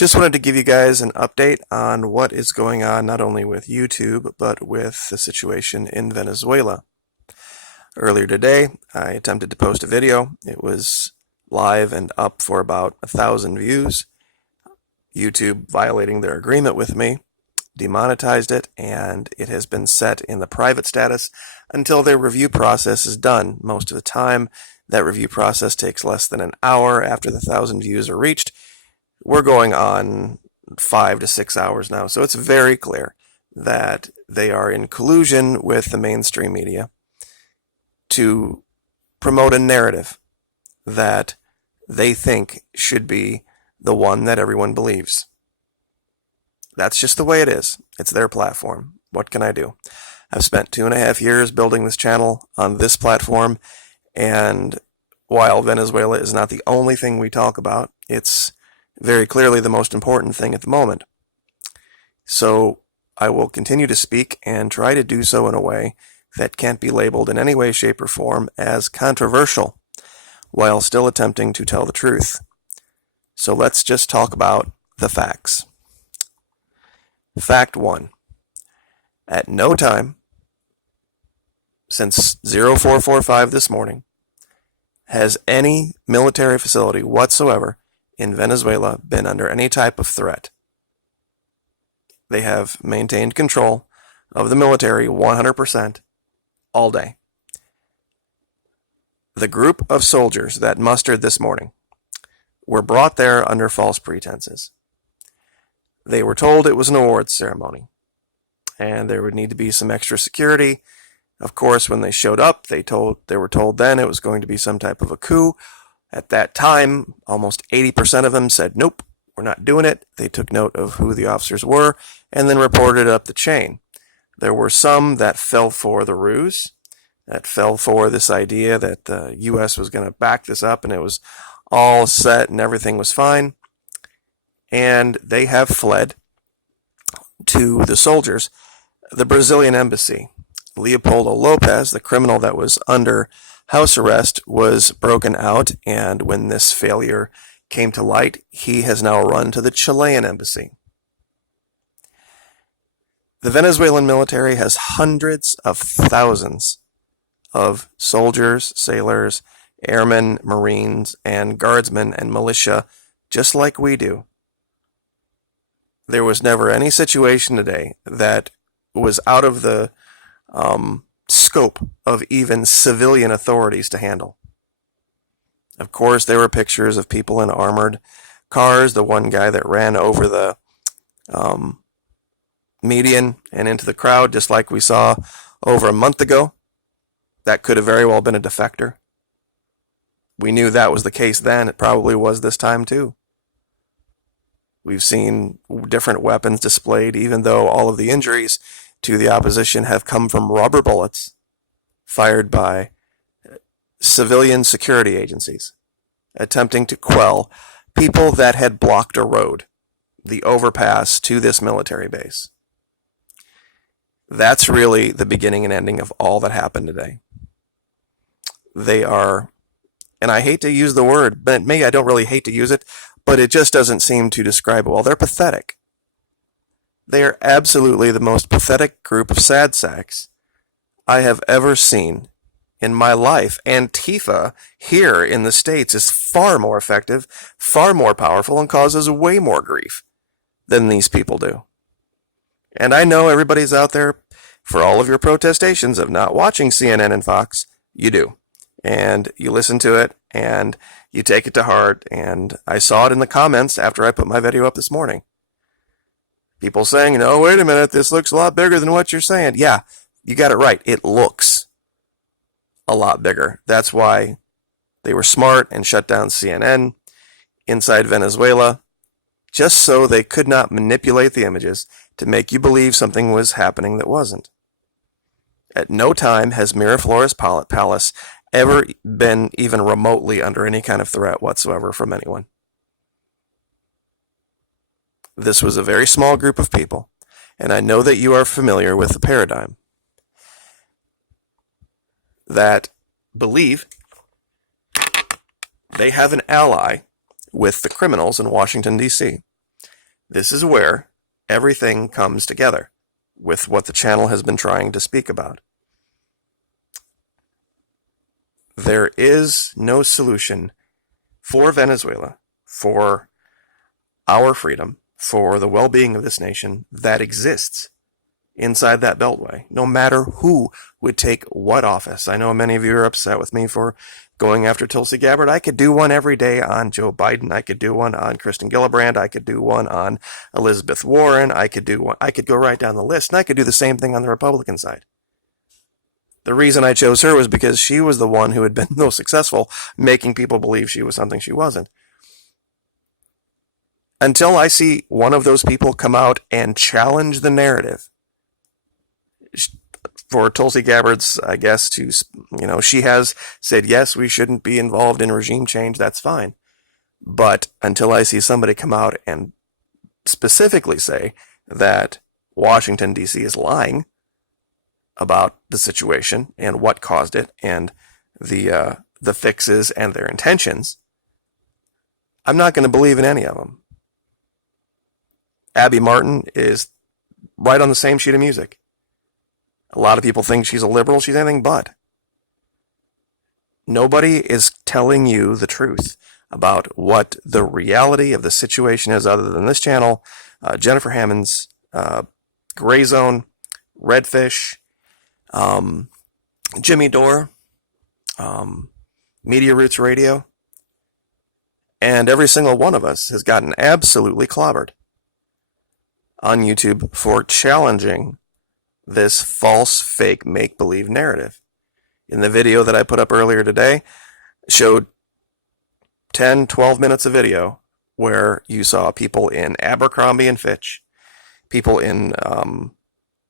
Just wanted to give you guys an update on what is going on not only with YouTube, but with the situation in Venezuela. Earlier today, I attempted to post a video. It was live and up for about 1,000 views. YouTube, violating their agreement with me, demonetized it, and it has been set in the private status until their review process is done. Most of the time, that review process takes less than an hour after the 1,000 views are reached. We're going on 5 to 6 hours now, so it's very clear that they are in collusion with the mainstream media to promote a narrative that they think should be the one that everyone believes. That's just the way it is. It's their platform. What can I do? I've spent 2.5 years building this channel on this platform, and while Venezuela is not the only thing we talk about, it's very clearly the most important thing at the moment. So I will continue to speak and try to do so in a way that can't be labeled in any way, shape, or form as controversial, while still attempting to tell the truth. So let's just talk about the facts. Fact 1. At no time since 0445 this morning has any military facility whatsoever in Venezuela been under any type of threat. They have maintained control of the military 100% all day. The group of soldiers that mustered this morning were brought there under false pretenses. They were told it was an awards ceremony, and there would need to be some extra security. Of course, when they showed up, they were told then it was going to be some type of a coup. At that time, almost 80% of them said, nope, we're not doing it. They took note of who the officers were and then reported it up the chain. There were some that fell for the ruse, that fell for this idea that the U.S. was going to back this up and it was all set and everything was fine. And they have fled to the soldiers. The Brazilian embassy, Leopoldo Lopez, the criminal that was under house arrest, was broken out, and when this failure came to light, he has now run to the Chilean embassy. The Venezuelan military has hundreds of thousands of soldiers, sailors, airmen, marines, and guardsmen and militia, just like we do. There was never any situation today that was out of the scope of even civilian authorities to handle. Of course, there were pictures of people in armored cars. The one guy that ran over the median and into the crowd, just like we saw over a month ago, that could have very well been a defector. We knew that was the case then. It probably was this time too. We've seen different weapons displayed, even though all of the injuries to the opposition have come from rubber bullets fired by civilian security agencies attempting to quell people that had blocked a road, the overpass to this military base. That's really the beginning and ending of all that happened today. They are, and I hate to use the word, but maybe I don't really hate to use it, but it just doesn't seem to describe it well. They're pathetic. They are absolutely the most pathetic group of sad sacks I have ever seen in my life. Antifa here in the States is far more effective, far more powerful, and causes way more grief than these people do. And I know everybody's out there, for all of your protestations of not watching CNN and Fox, you do. And you listen to it, and you take it to heart, and I saw it in the comments after I put my video up this morning. People saying, no, wait a minute, this looks a lot bigger than what you're saying. Yeah, you got it right. It looks a lot bigger. That's why they were smart and shut down CNN inside Venezuela, just so they could not manipulate the images to make you believe something was happening that wasn't. At no time has Miraflores Palace ever been even remotely under any kind of threat whatsoever from anyone. This was a very small group of people, and I know that you are familiar with the paradigm that believe they have an ally with the criminals in Washington, D.C. This is where everything comes together with what the channel has been trying to speak about. There is no solution for Venezuela, for our freedom, for the well-being of this nation that exists inside that beltway, no matter who would take what office. I know many of you are upset with me for going after Tulsi Gabbard. I could do one every day on Joe Biden. I could do one on Kristen Gillibrand. I could do one on Elizabeth Warren. I could go right down the list, and I could do the same thing on the Republican side. The reason I chose her was because she was the one who had been most successful making people believe she was something she wasn't. Until I see one of those people come out and challenge the narrative, for Tulsi Gabbard's, I guess, she has said, yes, we shouldn't be involved in regime change, that's fine. But until I see somebody come out and specifically say that Washington, D.C. is lying about the situation and what caused it and the fixes and their intentions, I'm not going to believe in any of them. Abby Martin is right on the same sheet of music. A lot of people think she's a liberal. She's anything but. Nobody is telling you the truth about what the reality of the situation is other than this channel, Jennifer Hammond's Gray Zone, Redfish, Jimmy Dore, Media Roots Radio, and every single one of us has gotten absolutely clobbered on YouTube for challenging this false, fake, make-believe narrative. In the video that I put up earlier today, showed 10, 12 minutes of video where you saw people in Abercrombie and Fitch, people in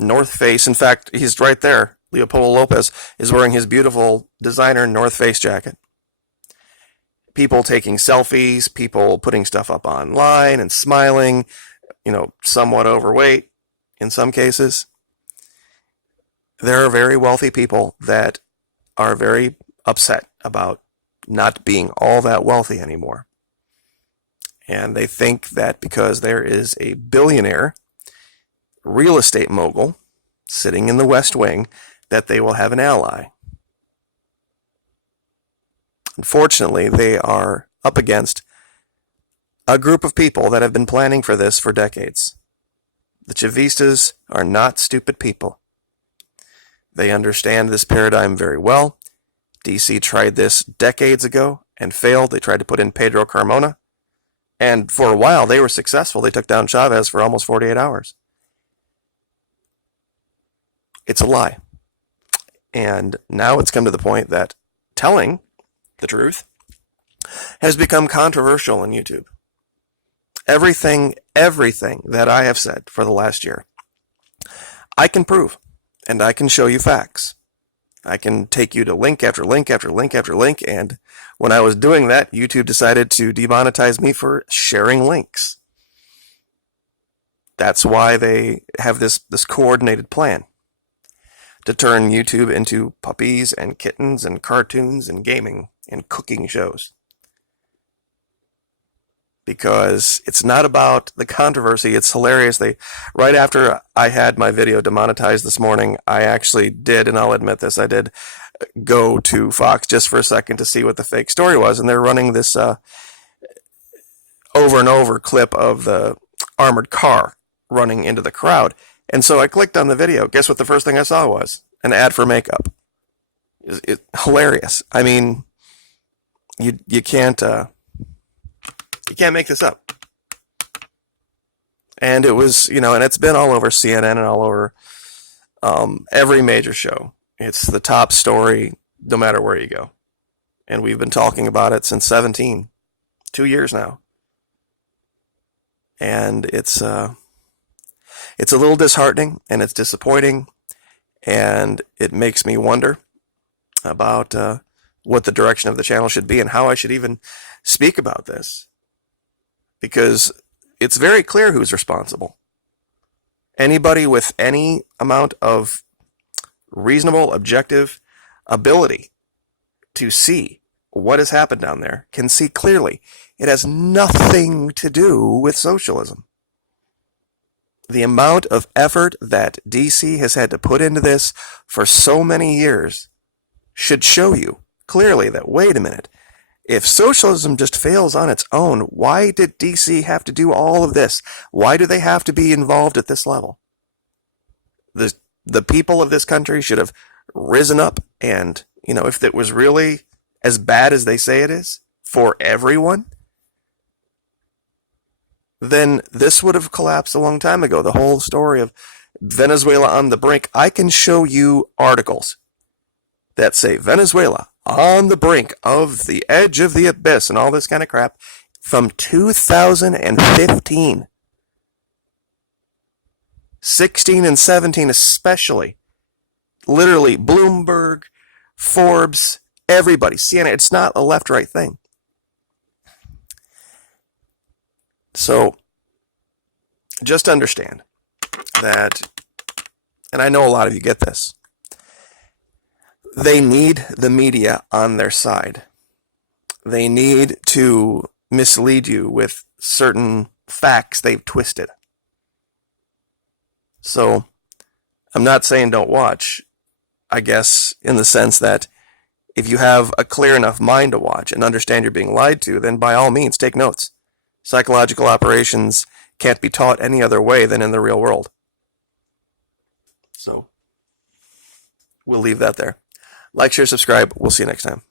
North Face. In fact, he's right there. Leopoldo Lopez is wearing his beautiful designer North Face jacket. People taking selfies, people putting stuff up online and smiling, somewhat overweight in some cases. There are very wealthy people that are very upset about not being all that wealthy anymore. And they think that because there is a billionaire real estate mogul sitting in the West Wing, that they will have an ally. Unfortunately, they are up against a group of people that have been planning for this for decades. The Chavistas are not stupid people. They understand this paradigm very well. DC tried this decades ago and failed. They tried to put in Pedro Carmona. And for a while, they were successful. They took down Chavez for almost 48 hours. It's a lie. And now it's come to the point that telling the truth has become controversial on YouTube. Everything that I have said for the last year, I can prove. And I can show you facts. I can take you to link after link after link after link, and when I was doing that, YouTube decided to demonetize me for sharing links. That's why they have this coordinated plan to turn YouTube into puppies and kittens and cartoons and gaming and cooking shows. Because it's not about the controversy. It's hilarious. Right after I had my video demonetized this morning, I actually did, and I'll admit this, I did go to Fox just for a second to see what the fake story was, and they're running this over and over clip of the armored car running into the crowd. And so I clicked on the video. Guess what the first thing I saw was? An ad for makeup. It's hilarious. I mean, you can't make this up. And it was, and it's been all over CNN and all over every major show. It's the top story no matter where you go. And we've been talking about it since 2017, 2 years now. And it's a little disheartening and it's disappointing, and it makes me wonder about what the direction of the channel should be and how I should even speak about this. Because it's very clear who's responsible. Anybody with any amount of reasonable, objective ability to see what has happened down there can see clearly. It has nothing to do with socialism. The amount of effort that DC has had to put into this for so many years should show you clearly that, wait a minute, if socialism just fails on its own, why did DC have to do all of this? Why do they have to be involved at this level? The people of this country should have risen up and, if it was really as bad as they say it is for everyone, then this would have collapsed a long time ago. The whole story of Venezuela on the brink. I can show you articles that say Venezuela on the brink of the edge of the abyss and all this kind of crap from 2015. 16 and 17 especially. Literally, Bloomberg, Forbes, everybody. CNN, it's not a left-right thing. So, just understand that, and I know a lot of you get this, they need the media on their side. They need to mislead you with certain facts they've twisted. So, I'm not saying don't watch, I guess, in the sense that if you have a clear enough mind to watch and understand you're being lied to, then by all means, take notes. Psychological operations can't be taught any other way than in the real world. So, we'll leave that there. Like, share, subscribe. We'll see you next time.